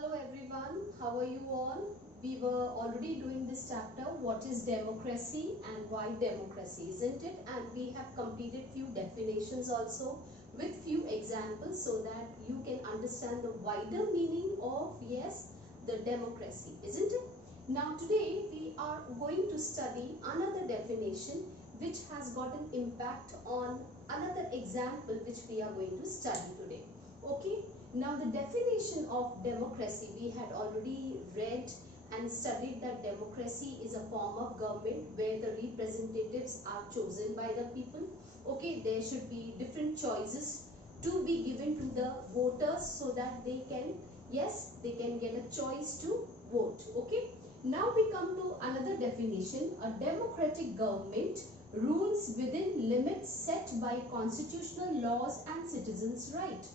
Hello everyone, how are you all? We were already doing this chapter, what is democracy and why democracy, isn't it? And we have completed few definitions also with few examples so that you can understand the wider meaning of, yes, the democracy, isn't it? Now today we are going to study another definition which has got an impact on another example which we are going to study today. Okay? Now the definition of democracy, we had already read and studied that democracy is a form of government where the representatives are chosen by the people. Okay, there should be different choices to be given to the voters so that they can, yes, they can get a choice to vote. Okay, now we come to another definition. A democratic government rules within limits set by constitutional laws and citizens' rights.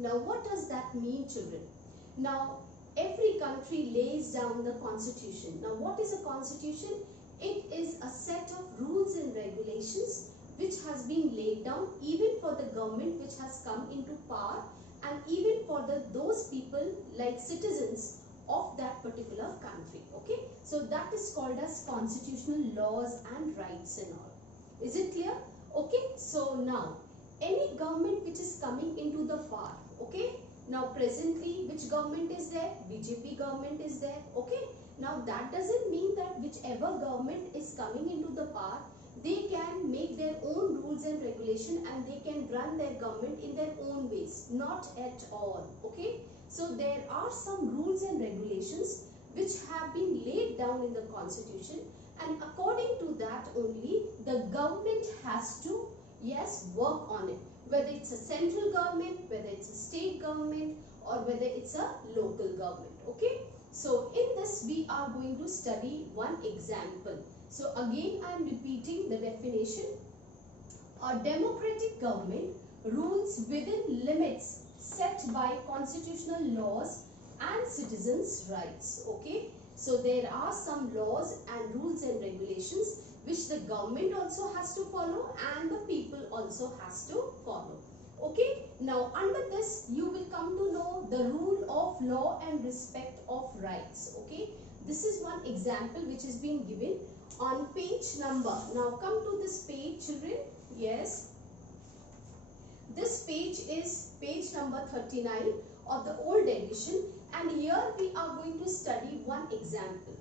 Now, what does that mean, children? Now, every country lays down the constitution. Now, what is a constitution? It is a set of rules and regulations which has been laid down even for the government which has come into power and even for those people like citizens of that particular country. Okay, so that is called as constitutional laws and rights and all. Is it clear? Okay, so now any government which is coming into the power, okay, now presently which government is there? BJP government is there. Okay, now that doesn't mean that whichever government is coming into the power, they can make their own rules and regulation and they can run their government in their own ways. Not at all. Okay, so there are some rules and regulations which have been laid down in the constitution, and according to that only the government has to, yes, work on it, whether it's a central government, whether it's a state government, or whether it's a local government. Okay, so in this we are going to study one example. So again I am repeating the definition. A democratic government rules within limits set by constitutional laws and citizens' rights. Okay, so there are some laws and rules and regulations which the government also has to follow and the people also has to follow. Okay, now under this you will come to know the rule of law and respect of rights. Okay, this is one example which is being given on page number. Now come to this page, children. Yes, this page is page number 39 of the old edition, and here we are going to study one example.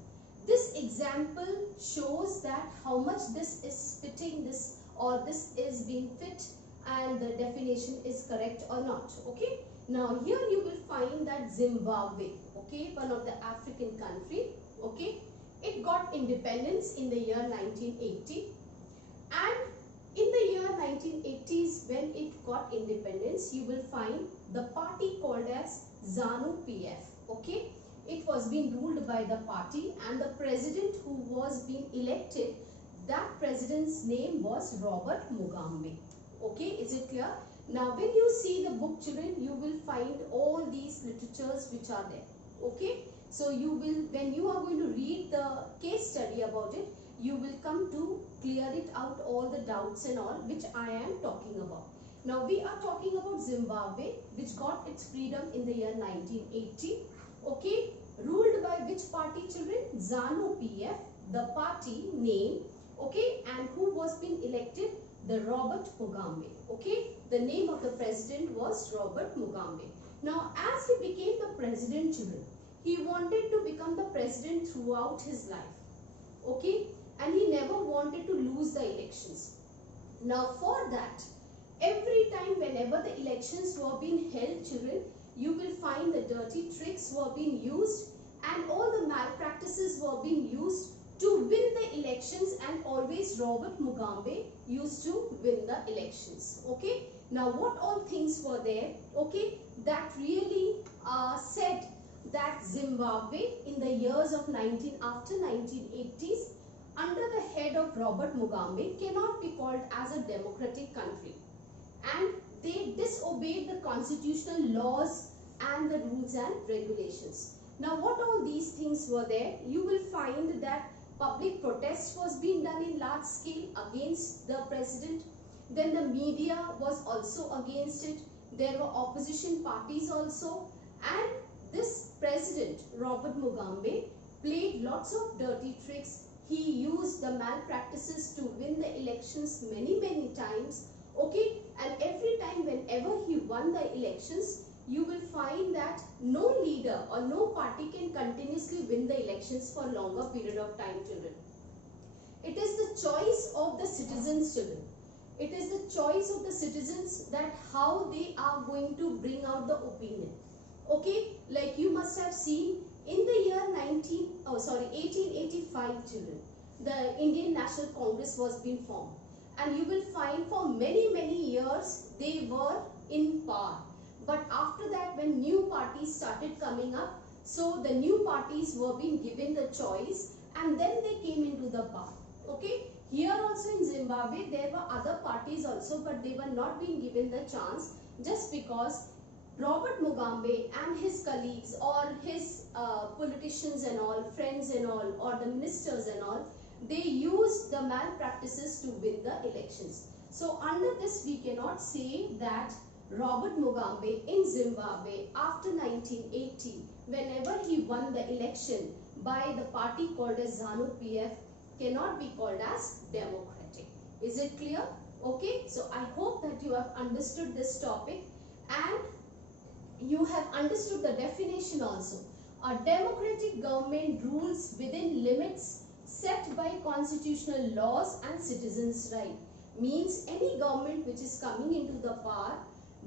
This example shows that how much this is fitting this, or this is being fit and the definition is correct or not. Okay, now here you will find that Zimbabwe, okay, one of the African country, okay, it got independence in the year 1980, and in the year 1980s when it got independence, you will find the party called as ZANU-PF. Okay, it was being ruled by the party, and the president who was being elected, that president's name was Robert Mugabe. Okay, is it clear? Now when you see the book, children, you will find all these literatures which are there. Okay, so you will, when you are going to read the case study about it, you will come to clear it out, all the doubts and all which I am talking about. Now we are talking about Zimbabwe, which got its freedom in the year 1980. Okay, ruled by which party, children? ZANU-PF, the party name. Okay, and who was being elected? The Robert Mugabe. Okay, the name of the president was Robert Mugabe. Now as he became the president, children, he wanted to become the president throughout his life. Okay, and he never wanted to lose the elections. Now for that, every time whenever the elections were being held, children, you will find the dirty tricks were being used and all the malpractices were being used to win the elections, and always Robert Mugabe used to win the elections. Okay, now what all things were there, okay, that really said that Zimbabwe in the years of after 1980s under the head of Robert Mugabe cannot be called as a democratic country, and they disobeyed the constitutional laws and the rules and regulations. Now what all these things were there, you will find that public protest was being done in large scale against the president. Then the media was also against it. There were opposition parties also, and this president Robert Mugabe played lots of dirty tricks. He used the malpractices to win the elections many times. Okay, and every time whenever he won the elections, you will find that no leader or no party can continuously win the elections for a longer period of time, children. It is the choice of the citizens, children. It is the choice of the citizens that how they are going to bring out the opinion. Okay, like you must have seen in the year 1885, children, the Indian National Congress was being formed, and you will find for many years they were in power. But after that, when new parties started coming up, so the new parties were being given the choice, and then they came into the power. Okay, here also in Zimbabwe there were other parties also, but they were not being given the chance just because Robert Mugabe and his colleagues or his politicians and all, friends and all, or the ministers and all, they used the malpractices to win the elections. So under this we cannot say that Robert Mugabe in Zimbabwe after 1980, whenever he won the election by the party called as ZANU-PF, cannot be called as democratic. Is it clear? Okay, so I hope that you have understood this topic and you have understood the definition also. A democratic government rules within limits set by constitutional laws and citizens' right. Means any government which is coming into the power,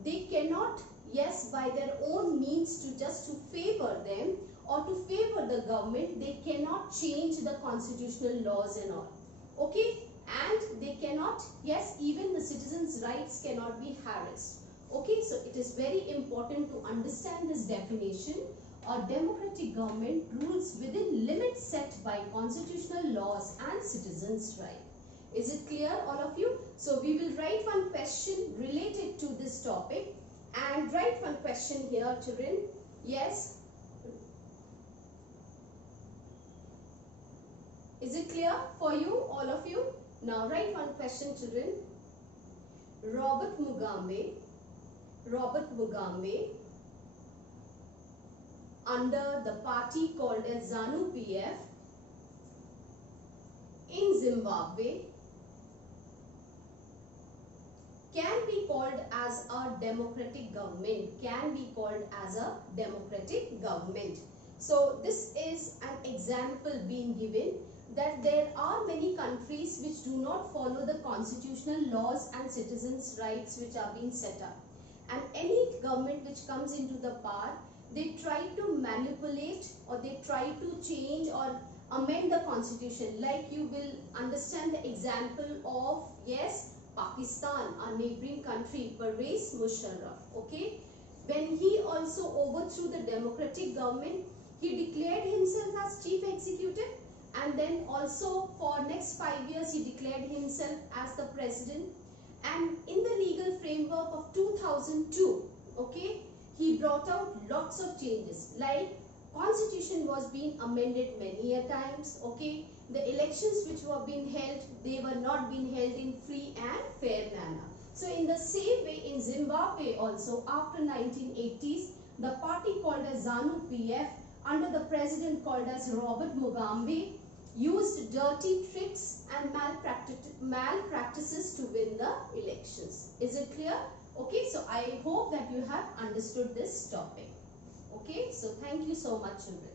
they cannot, yes, by their own means to just to favor them or to favor the government, they cannot change the constitutional laws and all. Okay, and they cannot, yes, even the citizens' rights cannot be harassed. Okay, so it is very important to understand this definition. A democratic government rules within limits set by constitutional laws and citizens' rights. Is it clear, all of you? So we will write one question related to this topic and write one question here, children. Yes. Is it clear for you, all of you? Now write one question, children. Robert Mugabe under the party called as ZANU-PF in Zimbabwe can be called as a democratic government, can be called as a democratic government. So this is an example being given that there are many countries which do not follow the constitutional laws and citizens' rights which are being set up. And any government which comes into the power, they try to manipulate or they try to change or amend the constitution. Like you will understand the example of, yes, Pakistan, our neighboring country, Pervez Musharraf. Okay, when he also overthrew the democratic government, he declared himself as chief executive, and then also for next 5 years he declared himself as the president. And in the legal framework of 2002, okay, he brought out lots of changes, like constitution was being amended many a times. Okay, the elections which were being held, they were not being held in free and fair manner. So in the same way in Zimbabwe also, after 1980s, the party called as ZANU-PF under the president called as Robert Mugabe used dirty tricks and malpractices to win the elections. Is it clear? Okay, so I hope that you have understood this topic. Okay, so thank you so much, children.